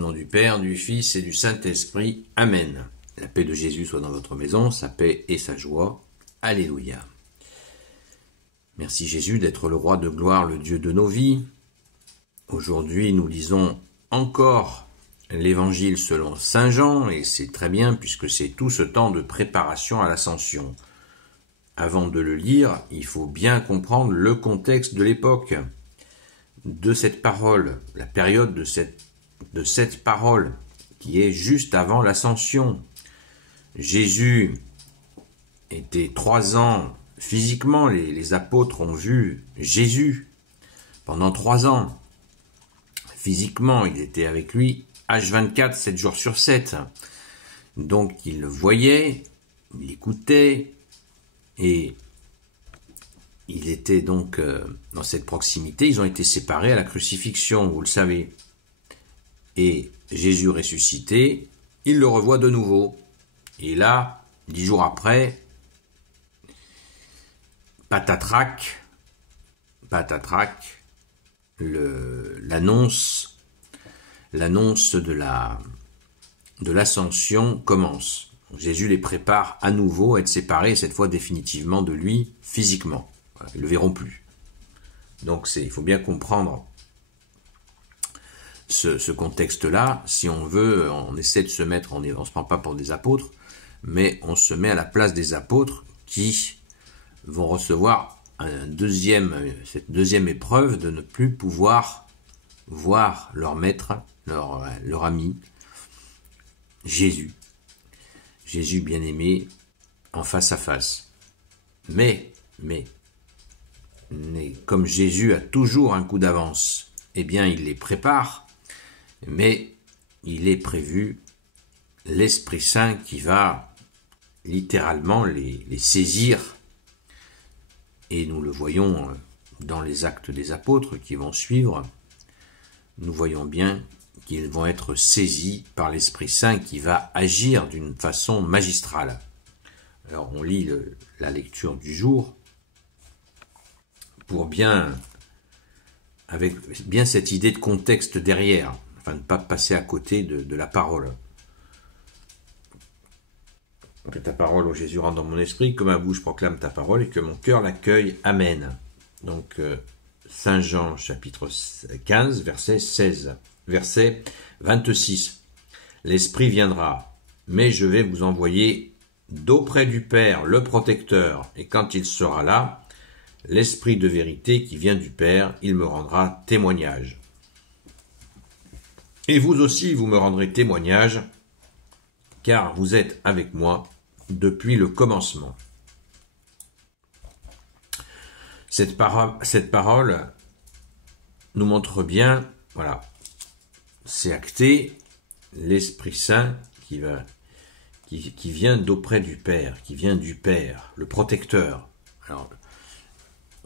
Au nom du Père, du Fils et du Saint-Esprit. Amen. La paix de Jésus soit dans votre maison, sa paix et sa joie. Alléluia. Merci Jésus d'être le roi de gloire, le Dieu de nos vies. Aujourd'hui, nous lisons encore l'évangile selon Saint Jean, et c'est très bien puisque c'est tout ce temps de préparation à l'ascension. Avant de le lire, il faut bien comprendre le contexte de l'époque, de cette parole, la période de cette parole qui est juste avant l'ascension. Jésus était 3 ans physiquement, les apôtres ont vu Jésus pendant 3 ans. Physiquement, il était avec lui H24, 7 jours sur 7. Donc il le voyait, il l'écoutait, et il était donc dans cette proximité. Ils ont été séparés à la crucifixion, vous le savez. Et Jésus ressuscité, il le revoit de nouveau. Et là, 10 jours après, patatrac, l'annonce de l'ascension commence. Jésus les prépare à nouveau à être séparés, cette fois définitivement de lui, physiquement. Voilà, ils ne le verront plus. Donc il faut bien comprendre ce contexte-là. Si on veut, on essaie de se mettre, on ne se prend pas pour des apôtres, mais on se met à la place des apôtres qui vont recevoir cette deuxième épreuve de ne plus pouvoir voir leur maître, leur ami, Jésus bien-aimé, en face à face. Mais, comme Jésus a toujours un coup d'avance, eh bien il les prépare, mais il est prévu l'Esprit Saint qui va littéralement les saisir. Et nous le voyons dans les actes des apôtres qui vont suivre. Nous voyons bien qu'ils vont être saisis par l'Esprit Saint qui va agir d'une façon magistrale. Alors on lit la lecture du jour avec bien cette idée de contexte derrière, afin de ne pas passer à côté de la parole. Que ta parole, ô Jésus, rentre dans mon esprit, que ma bouche proclame ta parole et que mon cœur l'accueille. Amen. Donc, Saint Jean, chapitre 15, verset 26. L'Esprit viendra, mais je vais vous envoyer d'auprès du Père le protecteur, et quand il sera là, l'Esprit de vérité qui vient du Père, il me rendra témoignage. Et vous aussi, vous me rendrez témoignage, car vous êtes avec moi depuis le commencement. Cette parole nous montre bien, voilà, c'est acté, l'Esprit Saint qui vient d'auprès du Père, qui vient du Père, le protecteur. Alors,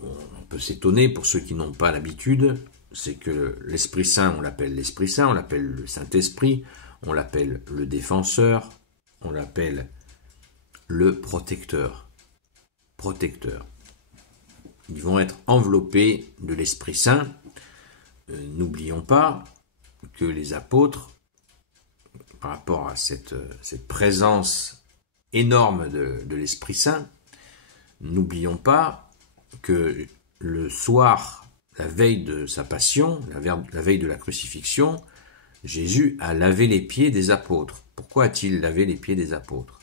on peut s'étonner pour ceux qui n'ont pas l'habitude, c'est que l'Esprit Saint, on l'appelle l'Esprit Saint, on l'appelle le Saint-Esprit, on l'appelle le défenseur, on l'appelle le protecteur. Ils vont être enveloppés de l'Esprit Saint. N'oublions pas que les apôtres, par rapport à cette présence énorme de l'Esprit Saint, n'oublions pas que le soir, la veille de sa passion, la veille de la crucifixion, Jésus a lavé les pieds des apôtres. Pourquoi a-t-il lavé les pieds des apôtres?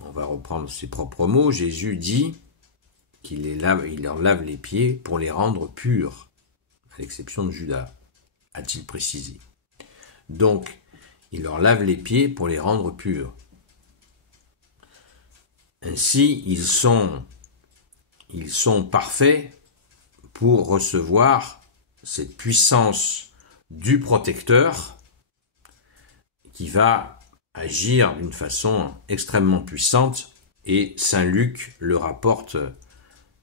On va reprendre ses propres mots. Jésus dit il leur lave les pieds pour les rendre purs, à l'exception de Judas, a-t-il précisé. Donc, il leur lave les pieds pour les rendre purs. Ainsi, ils sont parfaits pour recevoir cette puissance du protecteur qui va agir d'une façon extrêmement puissante, et Saint Luc le rapporte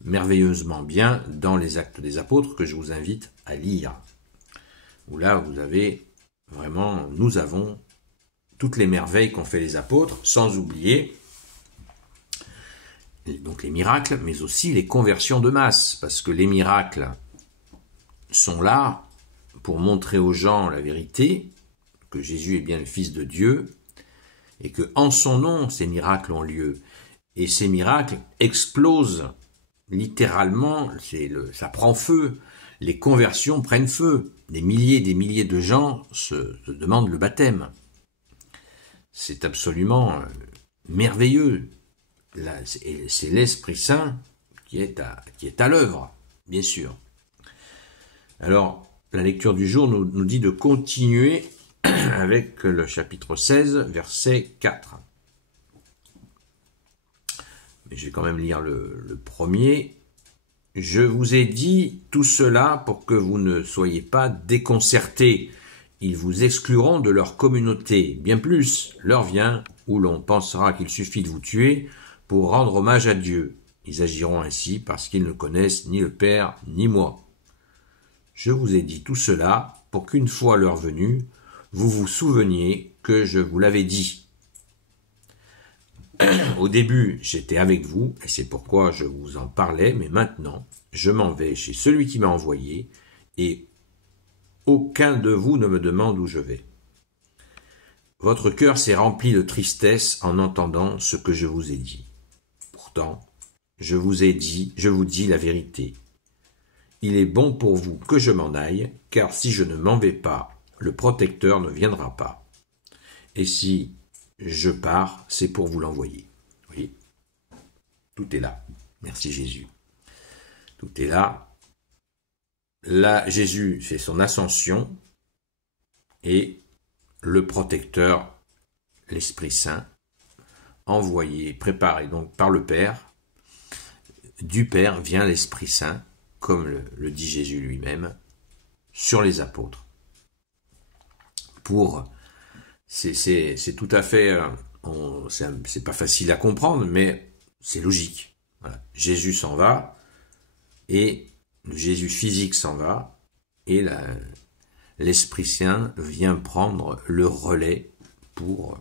merveilleusement bien dans les Actes des Apôtres que je vous invite à lire, où là vous avez vraiment, nous avons toutes les merveilles qu'ont fait les apôtres, sans oublier donc les miracles, mais aussi les conversions de masse, parce que les miracles sont là pour montrer aux gens la vérité, que Jésus est bien le Fils de Dieu, et que en son nom, ces miracles ont lieu. Et ces miracles explosent littéralement, ça prend feu, les conversions prennent feu. Des milliers de gens se demandent le baptême. C'est absolument merveilleux. C'est l'Esprit Saint qui est à l'œuvre, bien sûr. Alors, la lecture du jour nous dit de continuer avec le chapitre 16, verset 4. Mais je vais quand même lire le premier. « Je vous ai dit tout cela pour que vous ne soyez pas déconcertés. Ils vous excluront de leur communauté. Bien plus, l'heure vient où l'on pensera qu'il suffit de vous tuer pour rendre hommage à Dieu. Ils agiront ainsi parce qu'ils ne connaissent ni le Père ni moi. Je vous ai dit tout cela pour qu'une fois l'heure venue, vous vous souveniez que je vous l'avais dit. Au début, j'étais avec vous, et c'est pourquoi je vous en parlais, mais maintenant, je m'en vais chez celui qui m'a envoyé, et aucun de vous ne me demande où je vais. Votre cœur s'est rempli de tristesse en entendant ce que je vous ai dit. Pourtant, je vous dis la vérité. Il est bon pour vous que je m'en aille, car si je ne m'en vais pas, le protecteur ne viendra pas. Et si je pars, c'est pour vous l'envoyer. » Oui, tout est là. Merci Jésus. Tout est là. Là, Jésus fait son ascension et le protecteur, l'Esprit Saint, envoyé, préparé donc par le Père, du Père vient l'Esprit Saint, comme le dit Jésus lui-même, sur les apôtres. C'est tout à fait, c'est pas facile à comprendre, mais c'est logique. Voilà. Jésus s'en va, et le Jésus physique s'en va, et l'Esprit Saint vient prendre le relais pour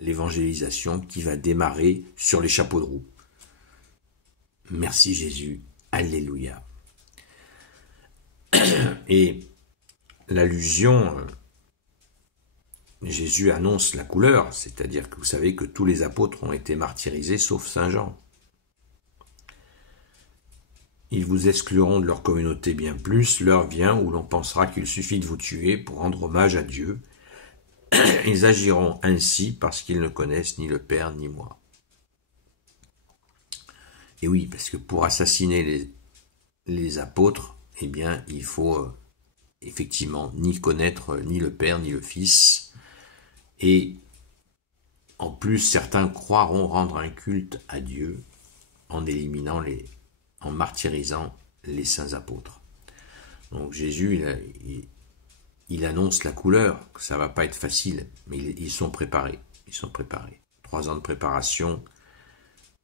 l'évangélisation qui va démarrer sur les chapeaux de roue. Merci Jésus, alléluia. Et l'allusion, Jésus annonce la couleur, c'est-à-dire que vous savez que tous les apôtres ont été martyrisés sauf Saint Jean. Ils vous excluront de leur communauté bien plus, l'heure vient où l'on pensera qu'il suffit de vous tuer pour rendre hommage à Dieu. Ils agiront ainsi parce qu'ils ne connaissent ni le Père ni moi. Et oui, parce que pour assassiner les apôtres, eh bien, il faut effectivement ni connaître ni le Père ni le Fils. Et en plus, certains croiront rendre un culte à Dieu en en martyrisant les saints apôtres. Donc Jésus, il annonce la couleur, que ça va pas être facile, mais ils sont préparés. Ils sont préparés. 3 ans de préparation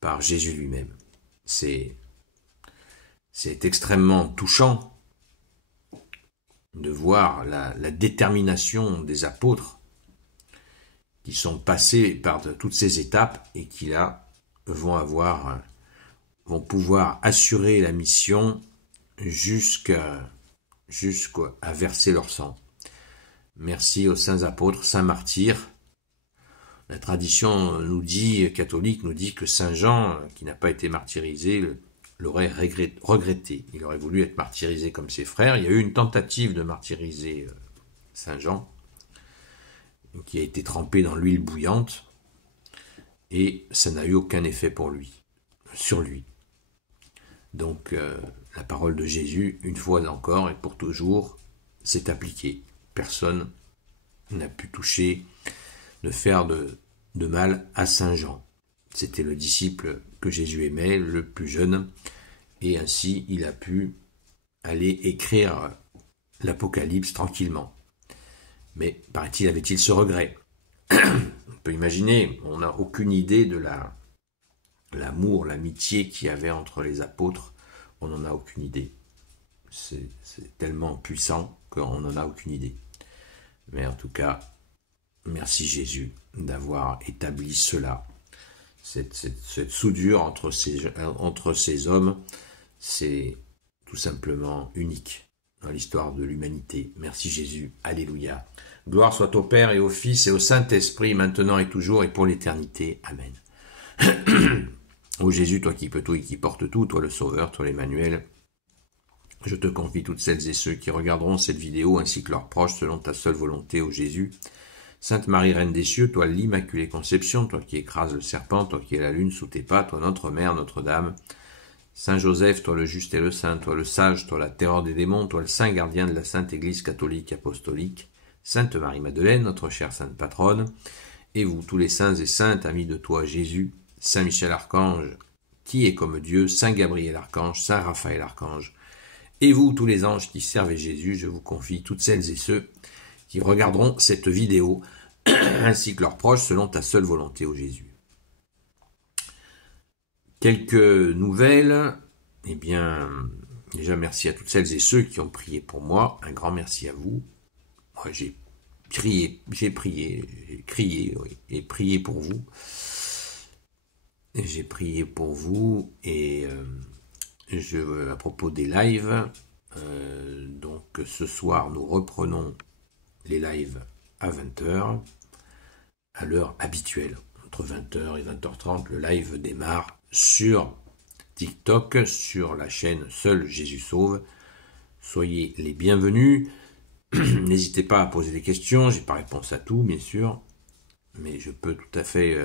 par Jésus lui-même. C'est extrêmement touchant de voir la détermination des apôtres qui sont passés par toutes ces étapes et qui là vont pouvoir assurer la mission jusqu'à verser leur sang. Merci aux saints apôtres, saints martyrs. La tradition catholique nous dit que Saint Jean, qui n'a pas été martyrisé, l'aurait regretté. Il aurait voulu être martyrisé comme ses frères. Il y a eu une tentative de martyriser Saint Jean, qui a été trempé dans l'huile bouillante, et ça n'a eu aucun effet sur lui. Donc la parole de Jésus, une fois encore et pour toujours, s'est appliquée. Personne n'a pu faire de mal à Saint Jean. C'était le disciple que Jésus aimait, le plus jeune, et ainsi il a pu aller écrire l'Apocalypse tranquillement. Mais paraît-il, avait-il ce regret? On peut imaginer, on n'a aucune idée de l'amour, l'amitié qu'il y avait entre les apôtres, on n'en a aucune idée. C'est tellement puissant qu'on n'en a aucune idée. Mais en tout cas, merci Jésus d'avoir établi cela. Cette soudure entre ces hommes, c'est tout simplement unique dans l'histoire de l'humanité. Merci Jésus, alléluia. Gloire soit au Père et au Fils et au Saint-Esprit, maintenant et toujours et pour l'éternité. Amen. Ô Jésus, toi qui peux tout et qui portes tout, toi le Sauveur, toi l'Emmanuel, je te confie toutes celles et ceux qui regarderont cette vidéo ainsi que leurs proches selon ta seule volonté, ô Jésus. Sainte Marie, Reine des cieux, toi l'Immaculée Conception, toi qui écrases le serpent, toi qui es la lune sous tes pas, toi notre Mère, Notre-Dame. Saint Joseph, toi le juste et le saint, toi le sage, toi la terreur des démons, toi le saint gardien de la Sainte Église catholique apostolique. Sainte Marie-Madeleine, notre chère sainte patronne. Et vous, tous les saints et saintes, amis de toi, Jésus, Saint Michel Archange, qui est comme Dieu, Saint Gabriel Archange, Saint Raphaël Archange. Et vous, tous les anges qui servent Jésus, je vous confie toutes celles et ceux qui regarderont cette vidéo, ainsi que leurs proches, selon ta seule volonté, ô Jésus. Quelques nouvelles. Eh bien, déjà merci à toutes celles et ceux qui ont prié pour moi. Un grand merci à vous. Moi, j'ai crié, oui, et prié pour vous. J'ai prié pour vous et à propos des lives, donc ce soir nous reprenons les lives à 20h, à l'heure habituelle, entre 20h et 20h30, le live démarre sur TikTok, sur la chaîne Seul Jésus Sauve. Soyez les bienvenus, n'hésitez pas à poser des questions, j'ai pas réponse à tout bien sûr, mais je peux tout à fait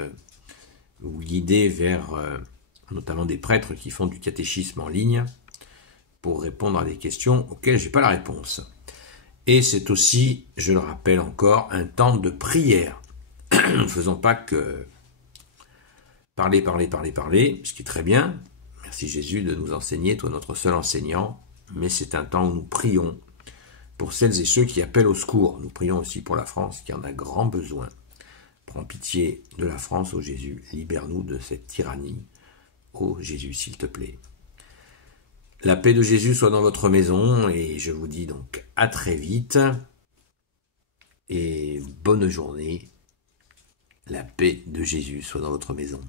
vous guider vers notamment des prêtres qui font du catéchisme en ligne pour répondre à des questions auxquelles j'ai pas la réponse. Et c'est aussi, je le rappelle encore, un temps de prière. Nous ne faisons pas que parler, ce qui est très bien. Merci Jésus de nous enseigner, toi notre seul enseignant, mais c'est un temps où nous prions pour celles et ceux qui appellent au secours. Nous prions aussi pour la France qui en a grand besoin. Prends pitié de la France, ô Jésus, libère-nous de cette tyrannie. Ô Jésus, s'il te plaît. La paix de Jésus soit dans votre maison et je vous dis donc à très vite et bonne journée. La paix de Jésus soit dans votre maison.